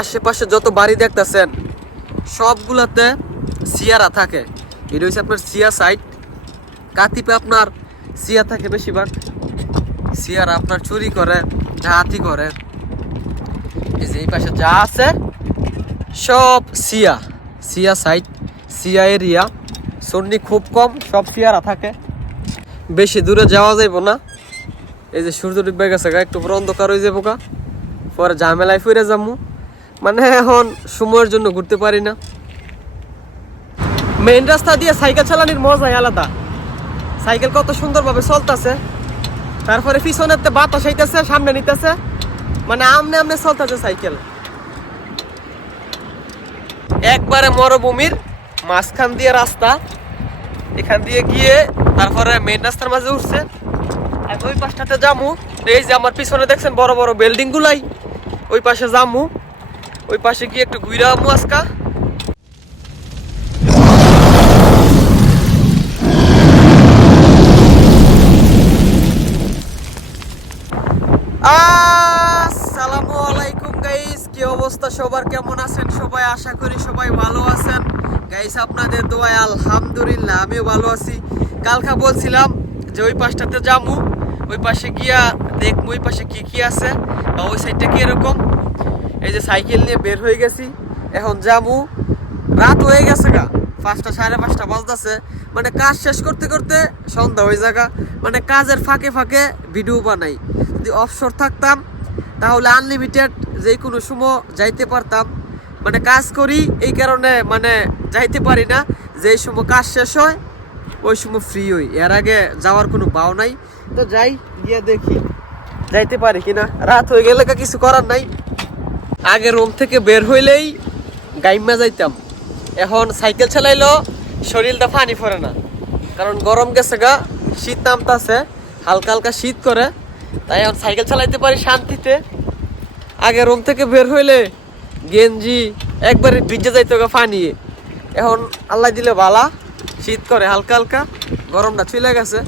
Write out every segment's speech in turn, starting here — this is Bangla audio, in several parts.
আশেপাশে যত বাড়ি দেখতেছেন সবগুলাতে সিয়ারা থাকে। এটা হচ্ছে আপনার সিয়া সাইড। কাতিপে আপনার সিয়া থাকে বেশিরভাগ। সিয়ারা আপনার চুরি করে, ডাকাতি করে। এই যে এই পাশে যা আছে সব সিয়া, সিয়া সাইড, সিয়া এরিয়া। সন্নি খুব কম, সব সিয়ারা থাকে। বেশি দূরে যাওয়া যাইব না। এই যে সূর্য ডুবে গেছে গা, একটু পর অন্ধকার হয়ে যাবো গা, পরে ঝামেলায় ফিরে যাবো। মানে এখন সময়ের জন্য ঘুরতে পারি না। মেইন রাস্তা দিয়ে সাইকেল চালানোর মজাই আলাদা। সাইকেল কত সুন্দরভাবে চলতেছে, তারপরে পিছনেতে বাতাস আইতেছে, সামনে নিতেছে, মানে আমনে আমনে চলতেছে সাইকেল। একবারে মরুভূমির মাঝখান দিয়ে রাস্তা, এখান দিয়ে গিয়ে তারপরে মেইন রাস্তার মাঝে উঠছে। আমি ওই পাশটাতে যামু। এই যে আমার পিছনে দেখছেন বড় বড় বিল্ডিং গুলাই, ওই পাশে যামু। ওই পাশে গিয়ে একটু ঘুরে আমু আজকা। আসসালামু আলাইকুম গাইস, কি অবস্থা সবার, কেমন আছেন সবাই? আশা করি সবাই ভালো আছেন গাইস। আপনাদের দোয়ায় আলহামদুলিল্লাহ আমিও ভালো আছি। কালকা বলছিলাম যে ওই পাশটাতে যামু, ওই পাশে গিয়া দেখবো ওই পাশে কি কি আছে বা ওই সাইডটা কি এরকম। এই যে সাইকেল নিয়ে বের হয়ে গেছি, এখন যামু। রাত হয়ে গেছে গা, 5টা 5:30 বাজতেছে। মানে কাজ শেষ করতে করতে সন্ধ্যা হয়ে যাগা। মানে কাজের ফাঁকে ফাঁকে ভিডিও বানাই। যদি অবসর থাকতাম তাহলে আনলিমিটেড যে কোনো সময় যাইতে পারতাম। মানে কাজ করি এই কারণে মানে যাইতে পারি না। যেই সময় কাজ শেষ হয় ওই সময় ফ্রি হই, এর আগে যাওয়ার কোনো বাও নাই। তো যাই, গিয়ে দেখি যাইতে পারি কিনা। রাত হয়ে গেলে কিছু করার নাই। আগে রুম থেকে বের হইলেই গাইমা যাইতাম, এখন সাইকেল চালাইলেও শরীরটা পানি পড়ে না, কারণ গরম গেছে গা, শীত নামতাছে, হালকা হালকা শীত করে, তাই এখন সাইকেল চালাইতে পারি শান্তিতে। আগে রুম থেকে বের হইলে গেঞ্জি একবারে ভিজে যাইতো গা পানি। এখন আল্লাহ দিলে বালা, শীত করে হালকা হালকা, গরমটা চলে গেছে।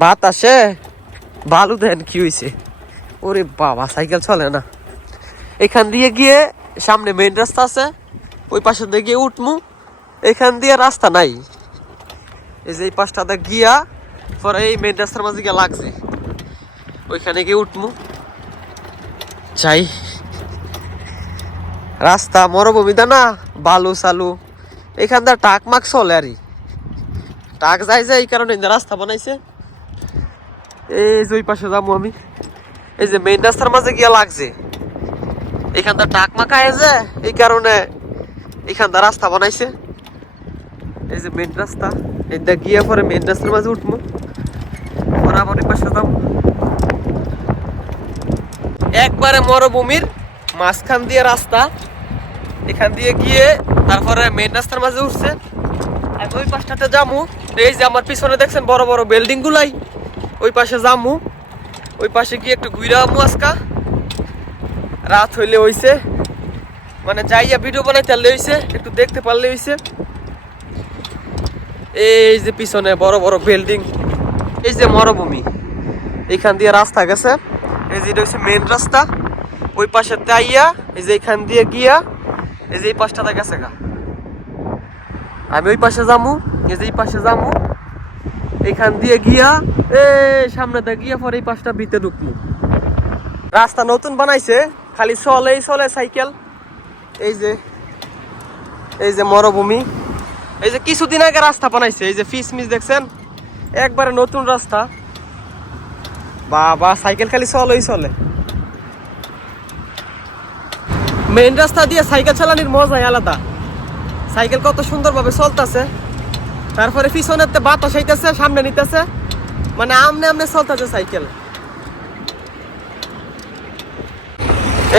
বাতাসে বালু দেন কি হয়েছে। ওরে বাবা, সাইকেল চলে না। এখান দিয়ে গিয়ে সামনে মেইন রাস্তা আছে, ওই পাশে দিয়ে গিয়ে উঠমু। এখান দিয়ে রাস্তা নাই, এই যে এই পাশটাতে গিয়া পরে এই মেইন রাস্তার মাঝে গিয়ে লাগছে, ওইখানে গিয়ে উঠমু। যাই, রাস্তা মরুভূমিটা না, বালু সালু, এখান দিয়ে টাক মাক চলে আর টাক যায় যে, এই কারণে রাস্তা বানাইছে। এই যে ওই পাশে যাবো আমি, এই যে মেইন রাস্তার মাঝে গিয়া লাগছে, এখানটা টাক মাখায় যে, এই কারণে এখানটা রাস্তা বানাইছে। এই যে মেইন রাস্তা, এটা গিয়ে পরে মেইন রাস্তার মাঝে উঠবো, পরে আবার এই পাশে যাবো। একবারে মরুভূমির মাঝখান দিয়ে রাস্তা, এখান দিয়ে গিয়ে তারপরে মেইন রাস্তার মাঝে উঠছে। আমি ওই পাশটাতে যাবো। এই যে আমার পিছনে দেখছেন বড় বড় বিল্ডিং গুলাই, ওই পাশে যাবো। ওই পাশে গিয়ে একটু ঘুরে আমু আজকা। রাত হইলে হইছে, মানে যাইয়া ভিডিও বানাইতে পারলে হইছে, একটু দেখতে পারলে হইছে। এই যে পিছনে বড় বড় বিল্ডিং, এই যে মরুভূমি, এইখান দিয়ে রাস্তা গেছে। এই যে এটা হচ্ছে মেইন রাস্তা, ওই পাশে তাইয়া এই যে এখান দিয়ে গিয়া এই যে এই পাশটাতে গেছে গা। আমি ওই পাশে যামু, এই যে এই পাশে যামু, এইখান দিয়ে গিয়া এই সামনেটা গিয়া পরে এই পাশটা ভিতরে ঢুকমু। রাস্তা নতুন বানাইছে, খালি চলেই চলে সাইকেল। এই যে মরুভূমি, এই যে কিছুদিন আগে রাস্তা বানাইছে, এই যে ফিস মিস দেখছেন, একবারে নতুন রাস্তা। বাবা, সাইকেল খালি চলেই চলে। মেইন রাস্তা দিয়ে সাইকেল চালানোর মজাই আলাদা। সাইকেল কত সুন্দরভাবে চলতেছে, তারপরে পিছনেতে বাতাস আইতেছে, সামনে নিতেছে, মানে আমনে আমনে চলতেছে সাইকেল।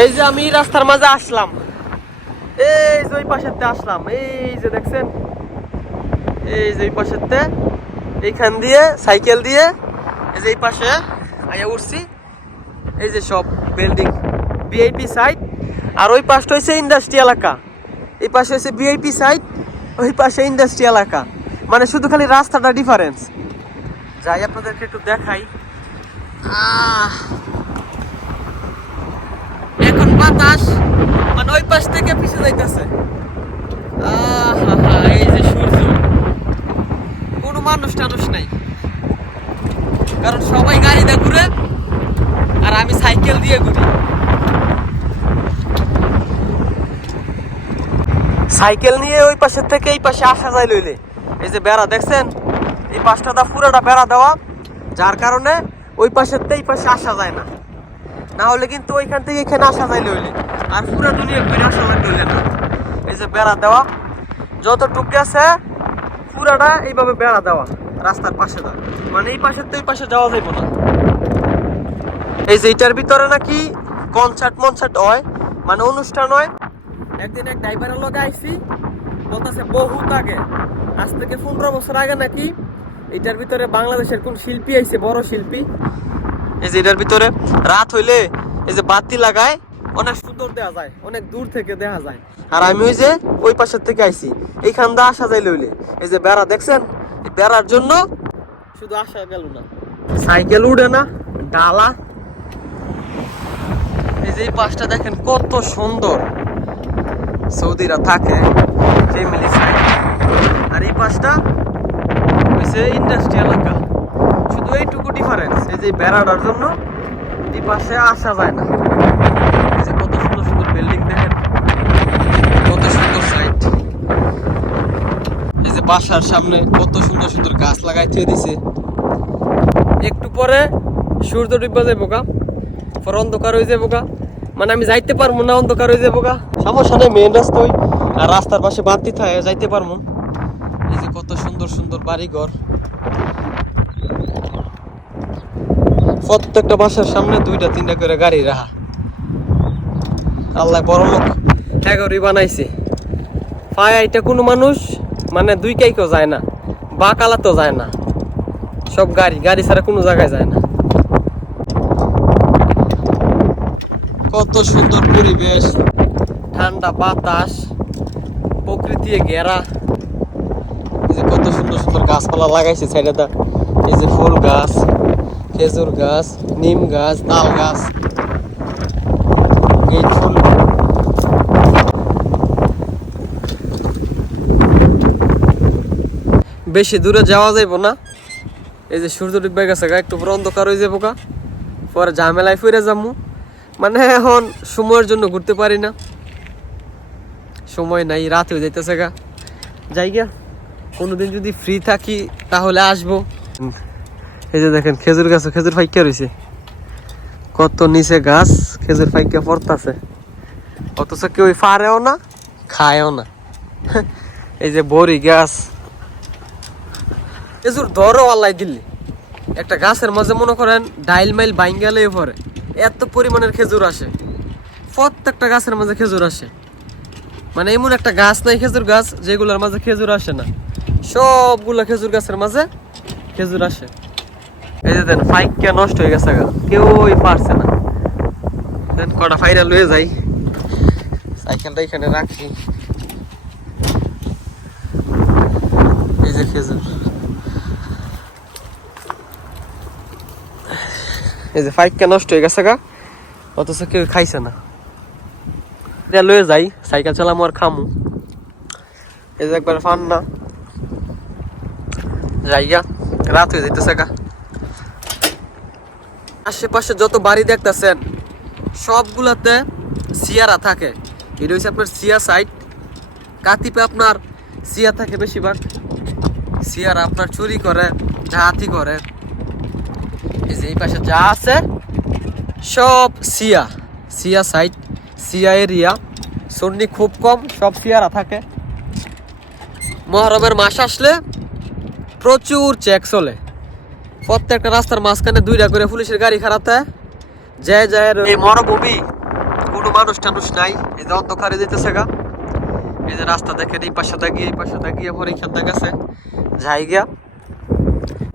এই যে আমি রাস্তার মাঝে আসলাম, এই যে ওই পাশেতে আসলাম, এই যে দেখছেন, এই যে ওই পাশেতে, এইখান দিয়ে সাইকেল দিয়ে এই যে এই পাশে আইয়া উঠছি। এই যে সব বিল্ডিং, ভিআইপি সাইড। আর ওই পাশটা হচ্ছে ইন্ডাস্ট্রি এলাকা, এই পাশে হচ্ছে ভিআইপি সাইড, ওই পাশে ইন্ডাস্ট্রি এলাকা। মানে শুধু খালি রাস্তাটা ডিফারেন্স। যাই আপনাদেরকে একটু দেখাই। বাতাস, মানে ওই পাশ থেকে পিছে যাইতেছে। এই যে সূর্য, কোনো মানুষ টানুষ নাই, কারণ সবাই গাড়িতে ঘুরে আর আমি সাইকেল দিয়ে ঘুরি। সাইকেল নিয়ে ওই পাশের থেকে এই পাশে আসা যায় লইলে। এই যে বেড়া দেখছেন, এই পাশটা পুরোটা বেড়া দেওয়া, যার কারণে ওই পাশের থেকে এই পাশে আসা যায় না। না হলে কিন্তু ওইখান থেকে এখানে আসা যায় লইলে, আর পুরো দুনিয়া ঘুরে আসা লাগবে না। এই যে বেড়া দেওয়া, যতটুকু আছে পুরাটা এইভাবে বেড়া দেওয়া রাস্তার পাশে দেওয়া, মানে এই পাশের থেকে এই পাশে যাওয়া যাইব না। এই যে এটার ভিতরে নাকি কনসার্ট মনসার্ট হয়, মানে অনুষ্ঠান হয়। একদিন এক ড্রাইভারের লগে আইছি, বলতেছে বহুত আগে, আজ থেকে 15 বছর আগে নাকি এটার ভিতরে বাংলাদেশের কোন শিল্পী আইছে, বড় শিল্পী। এই যে এটার ভিতরে রাত হইলে এই যে বাতি লাগায়, অনেক সুন্দর দেখা যায়, অনেক দূর থেকে দেখা যায়। আর আমি ওই যে ওই পাশের থেকে আইছি, এইখান দিয়ে আসা যায় লইলে। এই যে বেড়া দেখছেন, এই বেড়ার জন্য শুধু আসা গেল না, সাইকেল উড়ে না, ডালা। এই যে এই পাশটা দেখেন কত সুন্দর, সৌদিরা থাকে ফ্যামিলি সাইড। আর এই পাশটা হইছে ইন্ডাস্ট্রি এলাকা, শুধু এইটুকু ডিফারেন্স। এই যে বেড়াটার জন্য এই পাশে আসা যায় না। এই যে কত সুন্দর সুন্দর বিল্ডিং দেখেন, কত সুন্দর সাইড। এই যে বাসার সামনে কত সুন্দর সুন্দর গাছ লাগাইতে দিছে। একটু পরে সূর্য ডুববা যাবো গা, পরে অন্ধকার হয়ে যাবো গা, মানে আমি যাইতে পারবো না, অন্ধকার হয়ে যাবো গা। সমস্যা নেই, মেন রাস্তায় আর রাস্তার পাশে বাতি থাকে, যাইতে পারবো। এই যে কত সুন্দর সুন্দর বাড়িঘর, প্রত্যেকটা বাসার সামনে 2-3টা করে গাড়ি রাখা। আল্লাহ বড় লোক এগারোই বানাইছে। পায় এটা কোনো মানুষ মানে 2 কাইকেও যায় না, বা কালাতো যায় না, সব গাড়ি গাড়ি ছাড়া কোনো জায়গায় যায় না। কত সুন্দর পরিবেশ, ঠান্ডা বাতাস, প্রকৃতি ঘেরা। এই যে কত সুন্দর সুন্দর গাছপালা লাগাইছে সাইডে। এই যে ফুল গাছ, খেজুর গাছ, নিম গাছ, তাল গাছ, গেট ফুল। বেশি দূরে যাওয়া যাইব না। এই যে সূর্য ডুবে গেছে গা, একটু পরে অন্ধকার হয়ে যাবো গা, পরে ঝামেলায় ফিরে যাবো। মানে এখন সময়ের জন্য ঘুরতে পারি না, সময় নাই, রাত হয়ে যাইতেছে গা। যাই গা, কোনোদিন যদি ফ্রি থাকি তাহলে আসবো। এই যে দেখেন খেজুর গাছ, খেজুর ফাইকা রয়েছে, কত নিচে গাছ, খেজুর ফাইকা পড়তাছে, অথচ কেউ পারেও না, খায়ও না। এই যে বড়ি গাছ, খেজুর ধরো আল্লাহ দিল্লি, একটা গাছের মাঝে মনে করেন ডাইল মাইল বাইঙ্গালে পরে এত পরিমাণের খেজুর আসে, প্রত্যেকটা গাছের মাঝে খেজুর আসে। মানে এমন একটা গাছ নাই খেজুর গাছ যেগুলোর মাঝে খেজুর আসে না, সবগুলো খেজুর গাছের মাঝে খেজুর আসে। এই যে দেন ফাইকা নষ্ট হয়ে গেছে গা, কেউই পারছে না। দেন কটা ফাইরা লয়ে যাই, সাইকেলটা এখানে রাখি। এই যে খেজুর, এই যে ফাইকা নষ্ট হয়ে গেছে গা, অথচ কেউ খাইছে না। লয়ে যাই, সাইকেল চালামু আর খামু। এই যে একবার ফান না যাইয়া, রাত হয়ে যাইতেছে গা। আশেপাশে যত বাড়ি দেখতেছেন সবগুলাতে সিয়ারা থাকে। এটা হচ্ছে আপনার সিয়া সাইড। কাতিপে আপনার সিয়া থাকে বেশিরভাগ, সিয়ারা আপনার চুরি করে, ডাকাতি করে। এই যে এই পাশে যা আছে সব সিয়া, সিয়া সাইড, সিয়া এরিয়া। সুন্নি খুব কম, সব সিয়ারা থাকে। মহরমের মাস আসলে প্রচুর চেক চলে, প্রত্যেকটা রাস্তার মাঝখানে 2টা করে পুলিশের গাড়ি খারাতে যায় যায়। এই মরুভূমি, কোনো মানুষ টানুষ নাই। এই যে অন্ধকারে যেতেছে গা, এই যে রাস্তা দেখেন, এই পাশে দাগিয়ে এই পাশে দাগিয়ে পরে এখান থেকে গেছে যাই গিয়া,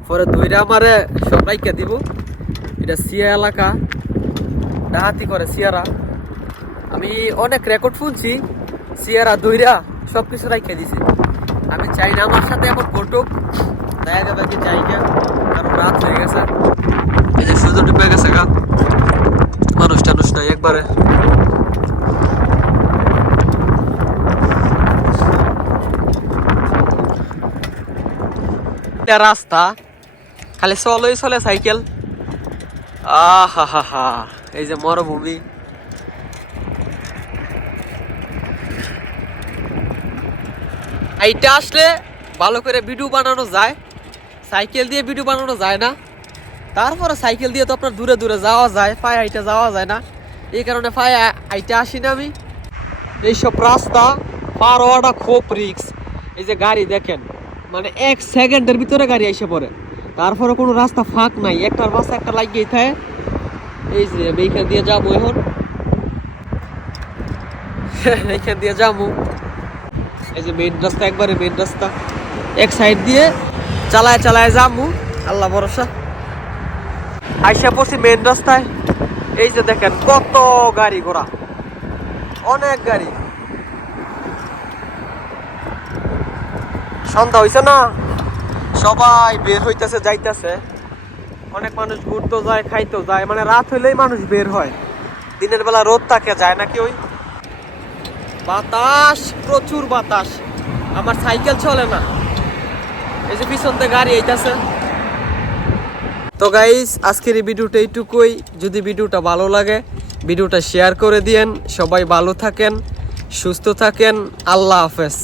পরে 2টা আমারে সব রাইকা দিব। এটা সিয়া এলাকা, ডাহাতি করে সিয়ারা। আমি অনেক রেকর্ড শুনছি, সিয়ারা 2টা সবকিছু রাইকা দিছে। আমি চাই না আমার সাথে এমন ঘটুক, দেখা যাবে কি চাই গা, কারণ রাত হয়ে গেছে। এই যে সূর্য ডুবে গেছে গা, মানুষ টানুষ নাই একবারে। রাস্তা খালি চলেই চলে সাইকেল। আহা হা হা, এই যে মরুভূমি। এইটা আসলে ভালো করে ভিডিও বানানো যায়, সাইকেল দিয়ে ভিডিও বানানো যায় না। তারপরে সাইকেল দিয়ে তো আপনার দূরে দূরে যাওয়া যায়, পায়ে হাইটা যাওয়া যায় না, এই কারণে পায়ে হাইটা আসি না আমি। এইসব রাস্তা পার হওয়াটা খুব রিস্ক। এই যে গাড়ি দেখেন, মানে 1 সেকেন্ডের ভিতরে গাড়ি এসে পড়ে, তারপরে কোনো রাস্তা ফাঁক নাই, একটার পাশে একটা লাগিয়েই থাকে। এই যে এইখান দিয়ে যাবো এখন, এইখান দিয়ে যাবো। এই যে মেইন রাস্তা, একবারে মেইন রাস্তা, এক সাইড দিয়ে চালায় চালায় যাবো, আল্লাহ ভরসা। আইসা পড়ছি মেইন রাস্তায়। এই যে দেখেন কত গাড়ি ঘোড়া, অনেক গাড়ি। সন্ধ্যা হইছে না, সবাই বের হইতেছে যাইতেছে। অনেক মানুষ ঘুরতে যায়, খাইতে যায়, মানে রাত হইলেই মানুষ বের হয়, দিনের বেলা রোদ থাকে যায় নাকি। ওই বাতাস, প্রচুর বাতাস, আমার সাইকেল চলে না। এই যে পিছন থেকে গাড়ি আইতাছে। তো গাইস, আজকের এই ভিডিওটা এইটুকুই। যদি ভিডিওটা ভালো লাগে ভিডিওটা শেয়ার করে দিয়েন। সবাই ভালো থাকেন, সুস্থ থাকেন, আল্লাহ হাফেজ।